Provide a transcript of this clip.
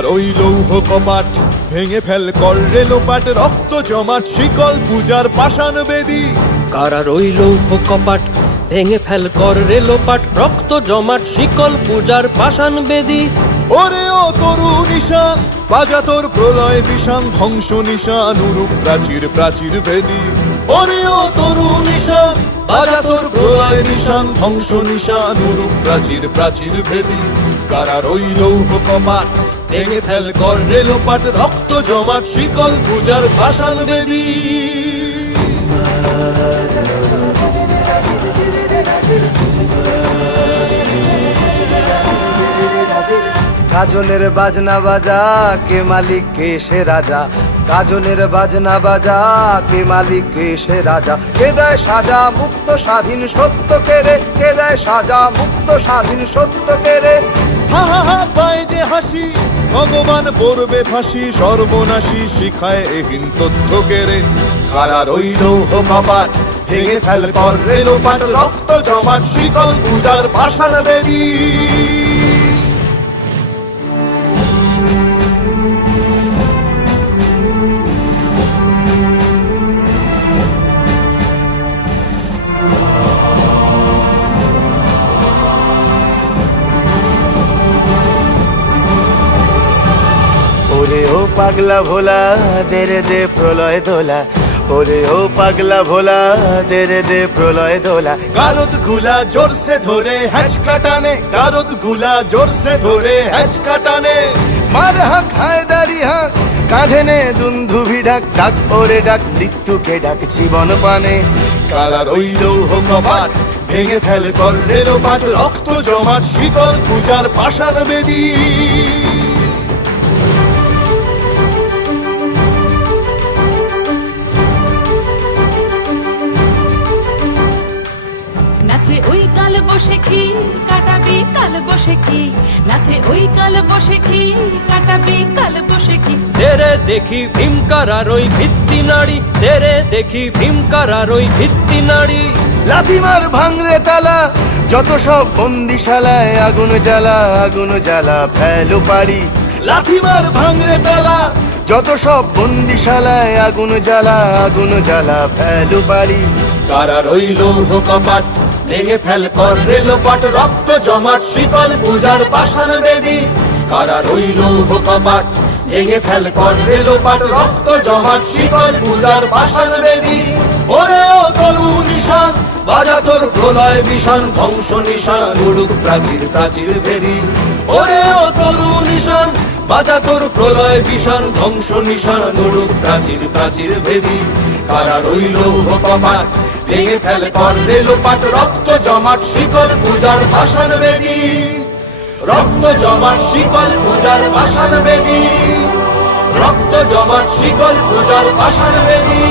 কারার ওই লৌহ কপাট ভেঙে ফেল কর রে লোপাট, রক্ত জমাট শিকল পূজার পাষাণ বেদী। কারার ওই লৌহ কপাট ভেঙে ফেল কর রে লোপাট, রক্ত জমাট শিকল পূজার পাষাণ বেদী। ওরে ও তরু নিশান বাজা তোর প্রলয় বিষান, ধ্বংস নিশান উরুপ প্রাচীর প্রাচীর ভেদী। ওরে ও তরু নিশান বাজা তোর প্রলয় নিশান, ধ্বংস নিশান উরুপ প্রাচীর প্রাচীর ভেদী। কারার ওই লৌহ কপাট ভেঙে ফেল কর রে লোপাট, রক্ত জমাট শিকল পূজার পাষাণ বেদী। গাজনের বাজনা বাজা কে মালিক কে সে রাজা, গাজনের বাজনা বাজা কে মালিক কে সে রাজা। কে দেয় সাজা মুক্ত স্বাধীন সত্য কেড়ে, কে দেয় সাজা মুক্ত স্বাধীন সত্য কেড়ে। হা হা হা পায় যে হাসি ভগবান পড়বে ফাঁসি, সর্বনাশী শিখায় এহীন তথ্য কেড়ে। কারার ওই লৌহ কপাট ভেঙে ফেল কর রে লোপাট, রক্ত জমাট শিকল পূজার পাষাণ বেদী। ওরে ও পাগলা ভোলা দে রে দে প্রলয় দোলা, ওরে ও পাগলা ভোলা দে রে দে প্রলয় দোলা। গারদ গুলা জোরসে ধরে হ্যাচকা টানে, গারদ গুলা জোরসে ধরে হ্যাচকা টানে। মার হাক হায়দারি হাক কাঁধে নে দুন্ধুভি ডাক, ডাক ওরে ডাক মৃত্যুকে ডাক জীবন পানে। কারার ওই লৌহ কপাট ভেঙে ফেল কর রে লোপাট, রক্ত জমাট শিকল পূজার পাষাণ বেদী। নাচে ওই কাল বসে খি কাটাবি কাল বসে কি, নাচে ওই কাল বসে খি কাটাবি কাল বসে কি। তেরে দেখি ভীমকারার ওই ভিত্তি নাড়ি, তেরে দেখি ভীমকারার ওই ভিত্তি নাড়ি। লাথিমার ভাঙরে তালা যত সব বন্দিশালায়, আগুন জ্বালা আগুন জ্বালা ফেলো পারি। লাথিমার ভাঙরে তালা যত সব বন্দিশালায়, আগুন জ্বালা আগুন জ্বালা ফেলো পারি। কারার ওই লৌহ কপাট ভেঙে ফেল কর রে লোপাট, রক্ত জমাট শিকল পূজার পাষাণ বেদী। কারার ওই লৌহ কপাট ভেঙে ফেল কর রে লোপাট, রক্ত জমাট শিকল পূজার পাষাণ বেদী। ওরে ও তরু নিশান বাজা তোর প্রলয় বিষান, ধ্বংস নিশান উড়ুক প্রাচীর প্রাচীর ভেদী। ওরে ও তরু নিশান বাজা তোর প্রলয় বিষান, ধ্বংস নিশান উড়ুক প্রাচীর প্রাচীর ভেদী। কারার ওই লৌহ কপাট ভেঙে ফেল কর রে লোপাট, রক্ত জমাট শিকল পূজার পাষাণ বেদী। রক্ত জমাট শিকল পূজার পাষাণ বেদী, রক্ত জমাট শিকল পূজার পাষাণ বেদী।